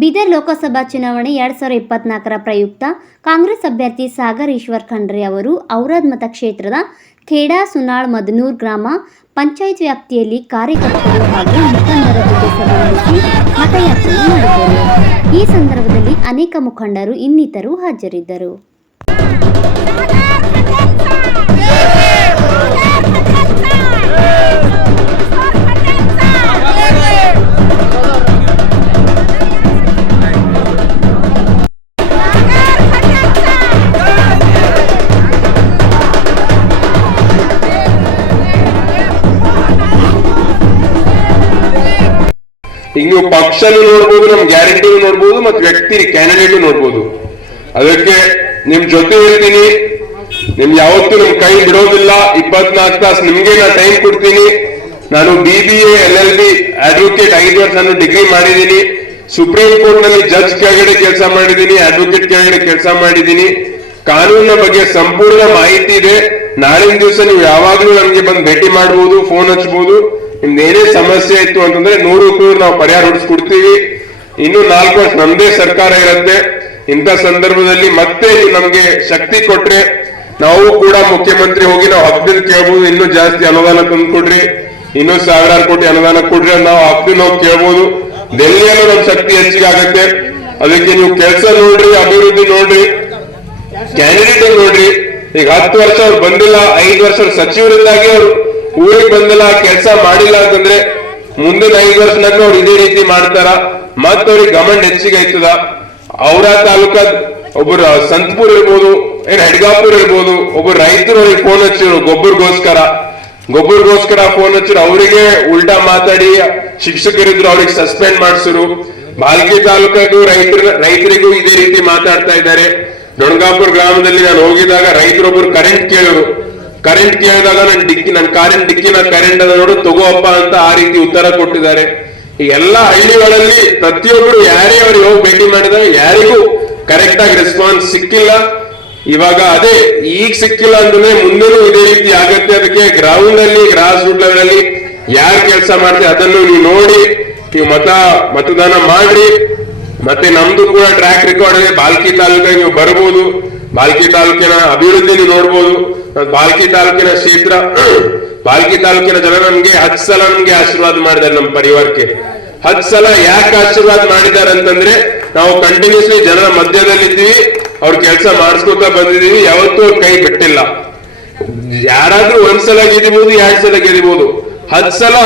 ಬೀದರ್ ಲೋಕಸಭಾ ಚುನಾವಣೆ 2024ರ ಪ್ರಯುಕ್ತ ಕಾಂಗ್ರೆಸ್ ಅಭ್ಯರ್ಥಿ ಸಾಗರ್ ಈಶ್ವರ್ ಖಂಡ್ರೆ ಅವರು ಔರಾದ್ ಮತಕ್ಷೇತ್ರದ ಖೇಡಾ ಸುನಾಳ್ ಮದನೂರ್ ಗ್ರಾಮ ಪಂಚಾಯತ್ ವ್ಯಾಪ್ತಿಯಲ್ಲಿ ಕಾರ್ಯಕರ್ತರು ಹಾಗೂ ಮುಖಂಡರ ಜೊತೆ ಸಭೆ ನಡೆಸಿ ಮತಯಾಚನೆ ಮಾಡಿದರು. ಈ ಸಂದರ್ಭದಲ್ಲಿ ಅನೇಕ ಮುಖಂಡರು ಇನ್ನಿತರರು ಹಾಜರಿದ್ದರು. ಈಗ ನೀವು ಪಕ್ಷನೂ ನೋಡ್ಬೋದು, ನಮ್ ಗ್ಯಾರಂಟಿ ನೋಡ್ಬೋದು, ಮತ್ತೆ ವ್ಯಕ್ತಿ ಕ್ಯಾಂಡಿಡೇಟ್ ನೋಡ್ಬೋದು. ಅದಕ್ಕೆ ನಿಮ್ ಜೊತೆ ಇರ್ತೀನಿ, ನಿಮ್ ಯಾವತ್ತೂ ನಿಮ್ ಕೈ ಬಿಡೋದಿಲ್ಲ. 24 ತಾಸು ನಿಮ್ಗೆ ನಾ ಟೈಮ್ ಕೊಡ್ತೀನಿ. ನಾನು BBA LLB ಅಡ್ವೊಕೇಟ್ 5 ವರ್ಷ ನಾನು ಡಿಗ್ರಿ ಮಾಡಿದ್ದೀನಿ. ಸುಪ್ರೀಂ ಕೋರ್ಟ್ ನಲ್ಲಿ ಜಡ್ಜ್ ಕೆಳಗಡೆ ಕೆಲಸ ಮಾಡಿದ್ದೀನಿ, ಅಡ್ವೊಕೇಟ್ ಕೆಳಗಡೆ ಕೆಲಸ ಮಾಡಿದ್ದೀನಿ. ಕಾನೂನಿನ ಬಗ್ಗೆ ಸಂಪೂರ್ಣ ಮಾಹಿತಿ ಇದೆ. ನಾಳಿನ ದಿವಸ ನೀವು ಯಾವಾಗ್ಲೂ ನಮ್ಗೆ ಬಂದು ಭೇಟಿ ಮಾಡಬಹುದು, ಫೋನ್ ಹಚ್ಚಬಹುದು. ನಿಮ್ದು ಏನೇ ಸಮಸ್ಯೆ ಇತ್ತು ಅಂತಂದ್ರೆ 100 ನಾವು ಪರಿಹಾರ ಹುಡಿಸ್ಕೊಡ್ತೀವಿ. ಇನ್ನು 4 ವರ್ಷ ನಮ್ದೇ ಸರ್ಕಾರ ಇರುತ್ತೆ. ಇಂಥ ಸಂದರ್ಭದಲ್ಲಿ ಮತ್ತೆ ನಮ್ಗೆ ಶಕ್ತಿ ಕೊಟ್ರೆ ನಾವು ಕೂಡ ಮುಖ್ಯಮಂತ್ರಿ ಹೋಗಿ ನಾವು ಹಬ್ಬದಿಂದ ಕೇಳ್ಬೋದು, ಇನ್ನೂ ಜಾಸ್ತಿ ಅನುದಾನ ತಂದ್ಕೊಡ್ರಿ, ಇನ್ನೂ 1000 ಕೋಟಿ ಅನುದಾನ ಕೊಡ್ರಿ, ನಾವು ಹಬ್ಬದಿಂದ ಹೋಗಿ ಕೇಳ್ಬೋದು. ಡೆಲ್ಲಿಯಲ್ಲೂ ನಮ್ ಶಕ್ತಿ ಹೆಚ್ಚಿಗೆ ಆಗುತ್ತೆ. ಅದಕ್ಕೆ ನೀವು ಕೆಲಸ ನೋಡ್ರಿ, ಅಭಿವೃದ್ಧಿ ನೋಡ್ರಿ, ಕ್ಯಾಂಡಿಡೇಟ್ ನೋಡ್ರಿ. ಈಗ 10 ವರ್ಷ ಅವ್ರು ಬಂದಿಲ್ಲ, 5 ವರ್ಷ ಸಚಿವರಿಂದಾಗಿ ಅವ್ರು ಊರಿಗೆ ಬಂದಿಲ್ಲ, ಕೆಲಸ ಮಾಡಿಲ್ಲ ಅಂತಂದ್ರೆ ಮುಂದಿನ 5 ವರ್ಷನಾಗ ಅವ್ರು ಇದೇ ರೀತಿ ಮಾಡ್ತಾರ. ಮತ್ತವ್ರಿಗೆ ಗಮನ ಹೆಚ್ಚಿಗೆ ಆಯ್ತದ. ಔರಾ ತಾಲೂಕದ ಒಬ್ಬರು ಸಂತಪುರ್ ಇರ್ಬೋದು, ಹೆಡ್ಗಾಪುರ್ ಇರ್ಬೋದು, ಒಬ್ಬರು ರೈತರು ಅವ್ರಿಗೆ ಫೋನ್ ಹಚ್ಚಿರು, ಗೊಬ್ಬರಗೋಸ್ಕರ ಫೋನ್ ಹಚ್ಚಿರು, ಅವರಿಗೆ ಉಲ್ಟಾ ಮಾತಾಡಿ ಶಿಕ್ಷಕರಿದ್ರು, ಅವ್ರಿಗೆ ಸಸ್ಪೆಂಡ್ ಮಾಡಿಸಿರು. ಬಾಲ್ಕಿ ತಾಲೂಕದು ರೈತರಿಗೂ ಇದೇ ರೀತಿ ಮಾತಾಡ್ತಾ ಇದ್ದಾರೆ. ದೊಣಗಾಪುರ ಗ್ರಾಮದಲ್ಲಿ ನಾನು ಹೋಗಿದಾಗ ರೈತರೊಬ್ಬರು ಕರೆಂಟ್ ಕೇಳಿದಾಗ ನನ್ನ ಕಾರಿನ ಡಿಕ್ಕಿನ ಕರೆಂಟ್ ಅದ ನೋಡು ತಗೋಪ್ಪ ಅಂತ ಆ ರೀತಿ ಉತ್ತರ ಕೊಟ್ಟಿದ್ದಾರೆ. ಈ ಎಲ್ಲಾ ಹಳ್ಳಿಗಳಲ್ಲಿ ಪ್ರತಿಯೊಬ್ಬರು ಯಾರೇ ಅವ್ರಿಗೆ ಹೋಗಿ ಭೇಟಿ ಮಾಡಿದಾಗ ಯಾರಿಗೂ ಕರೆಕ್ಟ್ ಆಗಿ ರೆಸ್ಪಾನ್ಸ್ ಸಿಕ್ಕಿಲ್ಲ. ಇವಾಗ ಅದೇ ಈಗ ಸಿಕ್ಕಿಲ್ಲ ಅಂದ್ರೆ ಮುಂದೆನೂ ಇದೇ ರೀತಿ ಆಗತ್ತೆ. ಅದಕ್ಕೆ ಗ್ರೌಂಡ್ ಅಲ್ಲಿ ಗ್ರಾಸ್ ರೂಟ್ ಲೆವೆಲ್ ಅಲ್ಲಿ ಯಾರು ಕೆಲಸ ಮಾಡ್ತಾರೆ ಅದನ್ನು ನೀವು ನೋಡಿ ನೀವು ಮತದಾನ ಮಾಡ್ರಿ. ಮತ್ತೆ ನಮ್ದು ಕೂಡ ಟ್ರ್ಯಾಕ್ ರೆಕಾರ್ಡ್ ಇದೆ. ಬಾಲ್ಕಿ ತಾಲೂಕಿಗೆ ನೀವು ಬರ್ಬೋದು, ಬಾಲ್ಕಿ ತಾಲೂಕಿನ ಅಭಿವೃದ್ಧಿ ನೀವು ನೋಡ್ಬೋದು. ಬಾಲ್ಕಿ ತಾಲೂಕಿನ ಕ್ಷೇತ್ರ, ಬಾಲ್ಕಿ ತಾಲೂಕಿನ ಜನ ನಮ್ಗೆ 10 ಸಲ ನಮ್ಗೆ ಆಶೀರ್ವಾದ ಮಾಡಿದ್ದಾರೆ. ನಮ್ಮ ಪರಿವಾರಕ್ಕೆ 10 ಸಲ ಯಾಕೆ ಆಶೀರ್ವಾದ ಮಾಡಿದ್ದಾರೆ ಅಂತಂದ್ರೆ ನಾವು ಕಂಟಿನ್ಯೂಸ್ಲಿ ಜನರ ಮಧ್ಯದಲ್ಲಿದ್ದೀವಿ, ಅವ್ರ ಕೆಲಸ ಮಾಡಿಸ್ಕೊತಾ ಬಂದಿದೀವಿ, ಯಾವತ್ತೂ ಅವ್ರ ಕೈ ಬಿಟ್ಟಿಲ್ಲ. ಯಾರಾದ್ರೂ 1 ಸಲ ಗೆದಿಬಹುದು, 2 ಸಲ ಗೆದಿಬಹುದು, 10 ಸಲ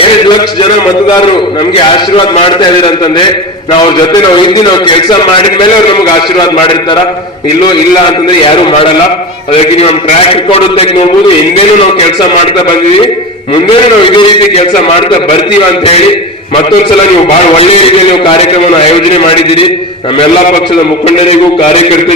2 ಲಕ್ಷ ಜನ ಮತದಾರರು ನಮ್ಗೆ ಆಶೀರ್ವಾದ ಮಾಡ್ತಾ ಇದಾರೆ ಅಂತಂದ್ರೆ ನಾವು ಅವ್ರ ಜೊತೆ ನಾವು ಕೆಲಸ ಮಾಡಿದ್ಮೇಲೆ ಅವ್ರು ನಮ್ಗೆ ಆಶೀರ್ವಾದ ಮಾಡಿರ್ತಾರ. ಇಲ್ಲ ಅಂತಂದ್ರೆ ಯಾರು ಮಾಡಲ್ಲ. ಅದಕ್ಕೆ ನೀವು ನಮ್ಮ ಟ್ರ್ಯಾಕ್ ರೆಕಾರ್ಡ್ ತೆಗೆದು ನೋಡ್ಬೋದು. ಹಿಂದೇನು ನಾವು ಕೆಲಸ ಮಾಡ್ತಾ ಬಂದಿದೀವಿ, ಮುಂದೇನು ನಾವು ಇದೇ ರೀತಿ ಕೆಲಸ ಮಾಡ್ತಾ ಬರ್ತೀವಿ ಅಂತ ಹೇಳಿ ಮತ್ತೊಂದ್ಸಲ ನೀವು ಬಹಳ ಒಳ್ಳೆಯ ರೀತಿಯಲ್ಲಿ ನೀವು ಕಾರ್ಯಕ್ರಮವನ್ನು ಆಯೋಜನೆ ಮಾಡಿದ್ದೀರಿ. ನಮ್ಮೆಲ್ಲಾ ಪಕ್ಷದ ಮುಖಂಡರಿಗೂ ಕಾರ್ಯಕರ್ತರಿಗೂ